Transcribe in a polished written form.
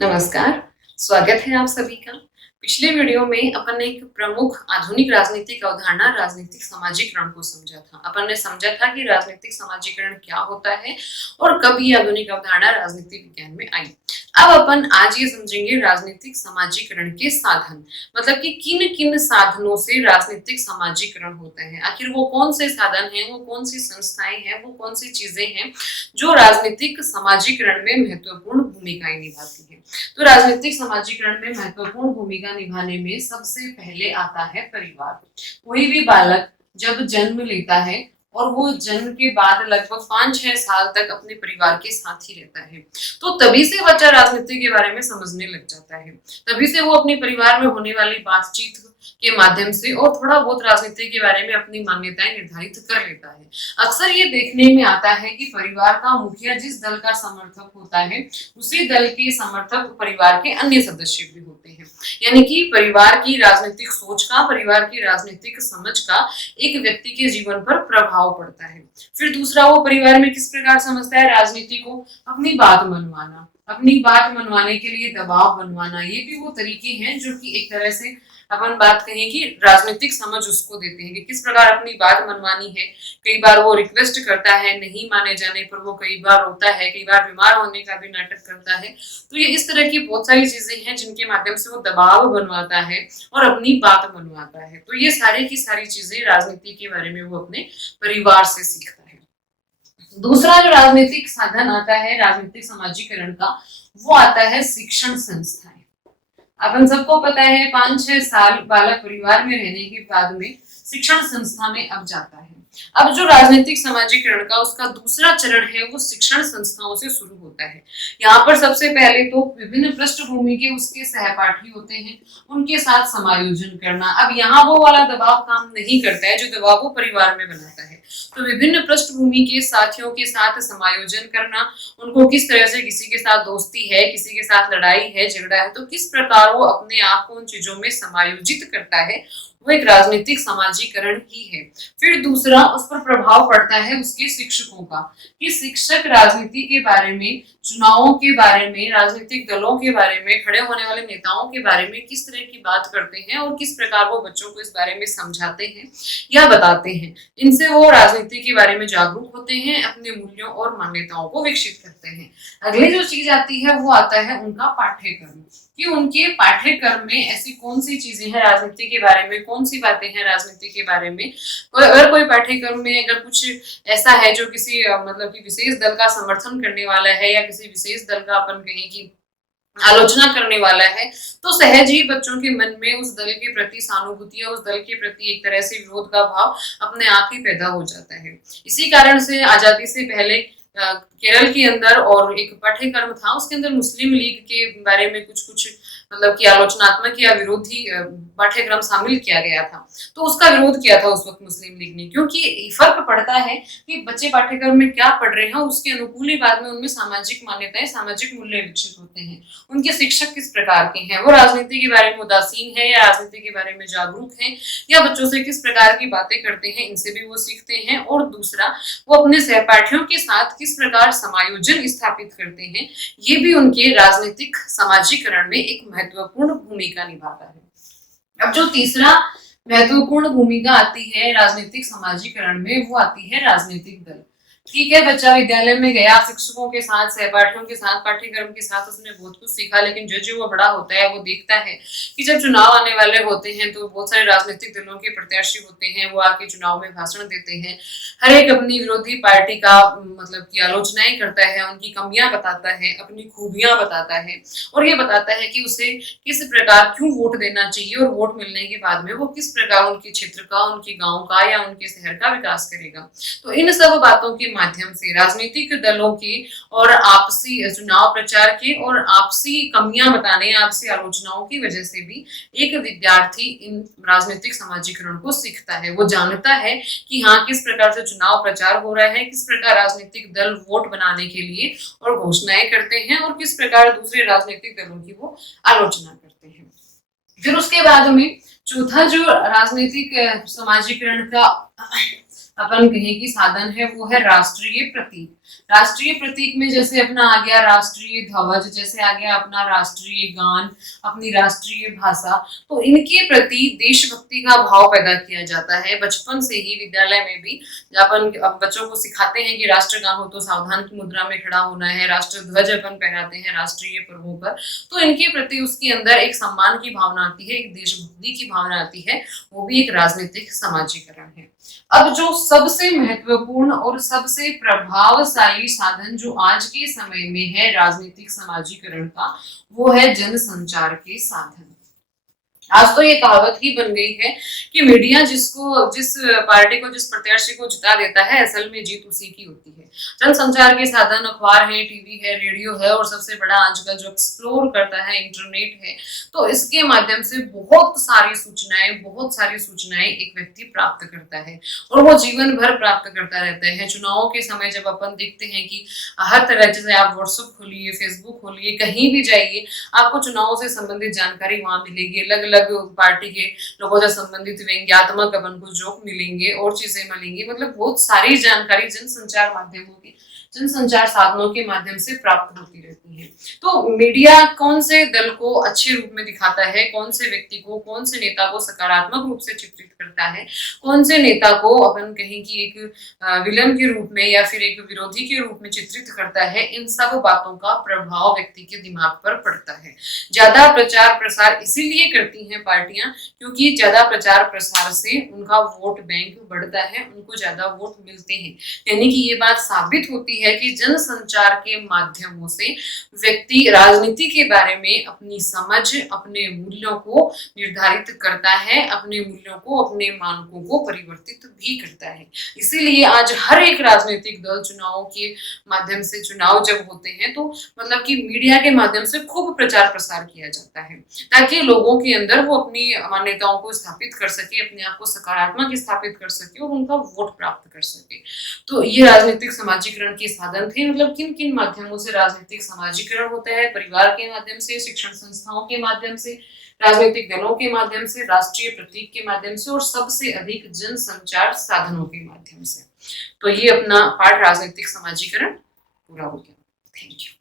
नमस्कार, स्वागत है आप सभी का। पिछले वीडियो में अपन ने एक प्रमुख आधुनिक राजनीतिक अवधारणा राजनीतिक समाजीकरण को समझा था। अपन ने समझा था कि राजनीतिक समाजीकरण क्या होता है और कब ये आधुनिक अवधारणा राजनीति विज्ञान में आई। अब अपन आज ये समझेंगे राजनीतिक समाजीकरण के साधन, मतलब कि किन किन साधनों से राजनीतिक समाजीकरण होता है। आखिर वो कौन से साधन हैं, वो कौन सी संस्थाएं हैं, वो कौन सी चीजें हैं जो राजनीतिक समाजीकरण में महत्वपूर्ण भूमिकाएं निभाती हैं। तो राजनीतिक समाजीकरण में महत्वपूर्ण भूमिका निभाने में सबसे पहले आता है परिवार। कोई भी बालक जब जन्म लेता है और वो जन्म के बाद लगभग 5-6 साल तक अपने परिवार के साथ ही रहता है, तो तभी से बच्चा राजनीति के बारे में समझने लग जाता है। तभी से वो अपने परिवार में होने वाली बातचीत के माध्यम से और थोड़ा बहुत राजनीति के बारे में अपनी मान्यताएं निर्धारित कर लेता है। अक्सर ये देखने में आता है कि परिवार का मुखिया जिस दल का समर्थक होता है, उसी दल के समर्थक परिवार के अन्य सदस्य भी होते हैं। यानी कि परिवार की राजनीतिक सोच का, परिवार की राजनीतिक समझ का एक व्यक्ति के जीवन पर प्रभाव पड़ता है। फिर दूसरा, वो परिवार में किस प्रकार समझता है राजनीति को, अपनी बात मनवाना, अपनी बात मनवाने के लिए दबाव बनवाना, ये भी वो तरीके हैं जो कि एक तरह से अपन बात कहें कि राजनीतिक समझ उसको देते हैं कि किस प्रकार अपनी बात मनवानी है। कई बार वो रिक्वेस्ट करता है, नहीं माने जाने पर वो कई बार रोता है, कई बार बीमार होने का भी नाटक करता है। तो ये इस तरह की बहुत सारी चीजें हैं जिनके माध्यम से वो दबाव बनवाता है और अपनी बात मनवाता है। तो ये सारी की सारी चीजें राजनीति के बारे में वो अपने परिवार से सीखता है। दूसरा जो राजनीतिक साधन आता है राजनीतिक समाजीकरण का, वो आता है शिक्षण संस्थाएं। अपन सबको पता है 5-6 साल बालक परिवार में रहने के बाद में शिक्षण संस्था में अब जाता है। अब जो राजनीतिक समाजीकरण का उसका दूसरा चरण है वो शिक्षण संस्थाओं से शुरू होता है। यहाँ पर सबसे पहले तो विभिन्न पृष्ठभूमि के उसके सहपाठी होते हैं, उनके साथ समायोजन करना। अब यहाँ वो वाला दबाव काम नहीं करता है जो दबाव वो परिवार में बनाता है। तो विभिन्न पृष्ठभूमि के साथियों के साथ समायोजन करना, उनको किस तरह से किसी के साथ दोस्ती है, किसी के साथ लड़ाई है, झगड़ा है, तो किस प्रकार वो अपने आप को उन चीजों में समायोजित करता है, वो एक राजनीतिक समाजीकरण ही है। फिर दूसरा, उस पर प्रभाव पड़ता है उसके शिक्षकों का, कि शिक्षक राजनीति के बारे में, चुनावों के बारे में, राजनीतिक दलों के बारे में, खड़े होने वाले नेताओं के बारे में किस तरह की बात करते हैं और किस प्रकार वो बच्चों को इस बारे में समझाते हैं या बताते हैं। इनसे वो राजनीति के बारे में जागरूक होते हैं, अपने मूल्यों और मान्यताओं को विकसित करते हैं। अगली जो चीज आती है वो आता है उनका पाठ्यक्रम, कि उनके पाठ्यक्रम में ऐसी कौन सी चीजें हैं राजनीति के बारे में, कौन सी बातें हैं राजनीति के बारे में। अगर कोई पाठ्यक्रम में अगर कुछ ऐसा है जो किसी मतलब कि विशेष दल का समर्थन करने वाला है या किसी विशेष दल का अपन कहें कि आलोचना करने वाला है, तो सहज ही बच्चों के मन में उस दल के प्रति सहानुभूति या उस दल के प्रति एक तरह से विरोध का भाव अपने आप ही पैदा हो जाता है। इसी कारण से आजादी से पहले केरल के अंदर और एक पाठ्यक्रम था, उसके अंदर मुस्लिम लीग के बारे में कुछ कुछ मतलब कि आलोचनात्मक या विरोधी पाठ्यक्रम शामिल किया गया था। तो उसका विरोध किया था उस वक्त मुस्लिम लीग ने, क्योंकि फर्क पड़ता है कि बच्चे पाठ्यक्रम में क्या पढ़ रहे हैं, उसके अनुकूल ही बाद में उनमें सामाजिक मान्यताएं, सामाजिक मूल्य विकसित होते हैं। उनके शिक्षक किस प्रकार के हैं, वो राजनीति के बारे में उदासीन है या राजनीति के बारे में जागरूक है, या बच्चों से किस प्रकार की बातें करते हैं, इनसे भी वो सीखते हैं। और दूसरा, वो अपने सहपाठियों के साथ किस प्रकार समायोजन स्थापित करते हैं, ये भी उनके राजनीतिक समाजीकरण में एक महत्वपूर्ण भूमिका निभाता है। अब जो तीसरा महत्वपूर्ण भूमिका आती है राजनीतिक समाजीकरण में, वो आती है राजनीतिक दल। ठीक है, बच्चा विद्यालय में गया, शिक्षकों के साथ, सहपाठियों के साथ, पाठ्यक्रम के साथ उसने बहुत कुछ सीखा, लेकिन जो जो वो बड़ा होता है वो देखता है कि जब चुनाव आने वाले होते हैं तो बहुत सारे राजनीतिक दलों के प्रत्याशी होते हैं, वो आके चुनाव में भाषण देते हैं, हर एक अपनी विरोधी पार्टी का मतलब की आलोचनाएं करता है, उनकी कमियां बताता है, अपनी खूबियां बताता है और ये बताता है कि उसे किस प्रकार क्यों वोट देना चाहिए और वोट मिलने के बाद में वो किस प्रकार उनके क्षेत्र का, उनके गांव का या उनके शहर का विकास करेगा। तो इन सब बातों के माध्यम से राजनीतिक दलों के और आपसी चुनाव प्रचार के और आपसी कमियां बताने, आपसी आलोचनाओं की वजह से भी एक विद्यार्थी इन राजनीतिक समाजीकरण को सीखता है। वो जानता है कि हाँ, किस प्रकार से चुनाव प्रचार हो रहा है, किस प्रकार राजनीतिक दल वोट बनाने के लिए और घोषणाएं करते हैं और किस प्रकार दूसरे राजनीतिक दलों की वो आलोचना करते हैं। फिर उसके बाद में चौथा जो राजनीतिक समाजीकरण का अपन कहें कि साधन है, वो है राष्ट्रीय प्रतीक। राष्ट्रीय प्रतीक में जैसे अपना आ गया राष्ट्रीय ध्वज, जैसे आ गया अपना राष्ट्रीय गान, अपनी राष्ट्रीय भाषा, तो इनके प्रति देशभक्ति का भाव पैदा किया जाता है बचपन से ही। विद्यालय में भी अपन बच्चों को सिखाते हैं कि राष्ट्रगान हो तो सावधान की मुद्रा में खड़ा होना है, राष्ट्र ध्वज अपन पहनाते हैं राष्ट्रीय पर्वों पर, तो इनके प्रति उसके अंदर एक सम्मान की भावना आती है, एक देशभक्ति की भावना आती है, वो भी एक राजनीतिक समाजीकरण है। अब जो सबसे महत्वपूर्ण और सबसे प्रभावशाली साधन जो आज के समय में है राजनीतिक समाजीकरण का, वो है जनसंचार के साधन। आज तो ये कहावत ही बन गई है कि मीडिया जिस पार्टी को, जिस प्रत्याशी को जिता देता है, असल में जीत उसी की होती है। जनसंचार के साधन अखबार है, टीवी है, रेडियो है, और सबसे बड़ा आजकल जो एक्सप्लोर करता है इंटरनेट है। तो इसके माध्यम से बहुत सारी सूचनाएं एक व्यक्ति प्राप्त करता है, और वो जीवन भर प्राप्त करता रहता है। चुनावों के समय जब अपन देखते हैं कि हर तरह, जैसे आप व्हाट्सएप खोलिए, फेसबुक खोलिए, कहीं भी जाइए, आपको चुनाव से संबंधित जानकारी वहां मिलेगी। अलग अलग पार्टी के लोगों से संबंधित व्यंग्यात्मक अपन को जोक मिलेंगे और चीजें मिलेंगी, मतलब बहुत सारी जानकारी जनसंचार माध्यमों की, जनसंचार साधनों के माध्यम से प्राप्त होती रहती है। तो मीडिया कौन से दल को अच्छे रूप में दिखाता है, कौन से व्यक्ति को, कौन से नेता को सकारात्मक रूप से चित्रित करता है, कौन से नेता को अपन कहें कि एक विलन के रूप में या फिर एक विरोधी के रूप में चित्रित करता है, इन सब बातों का प्रभाव व्यक्ति के दिमाग पर पड़ता है। ज्यादा प्रचार प्रसार इसीलिए करती हैं पार्टियां क्योंकि ज्यादा प्रचार प्रसार से उनका वोट बैंक बढ़ता है, उनको ज्यादा वोट मिलते हैं। यानी कि ये बात साबित होती है कि जनसंचार के माध्यमों से व्यक्ति राजनीति के बारे में अपनी समझ, अपने मूल्यों को निर्धारित करता है, अपने मूल्यों को, अपने मानकों को परिवर्तित भी करता है। इसीलिए आज हर एक राजनीतिक दल चुनावों के माध्यम से, चुनाव जब होते हैं तो मतलब कि मीडिया के माध्यम से खूब प्रचार प्रसार किया जाता है, ताकि लोगों के अंदर वो अपनी मान्यताओं को स्थापित कर सके, अपने आप को सकारात्मक स्थापित कर सके और उनका वोट प्राप्त कर सके। तो ये राजनीतिक समाजीकरण के साधन थे। मतलब किन किन माध्यमों से राजनीतिक समाजीकरण होता है? परिवार के माध्यम से, शिक्षण संस्थाओं के माध्यम से, राजनीतिक दलों के माध्यम से, राष्ट्रीय प्रतीक के माध्यम से, और सबसे अधिक जनसंचार साधनों के माध्यम से। तो ये अपना पाठ राजनीतिक समाजीकरण पूरा हो गया। Thank you.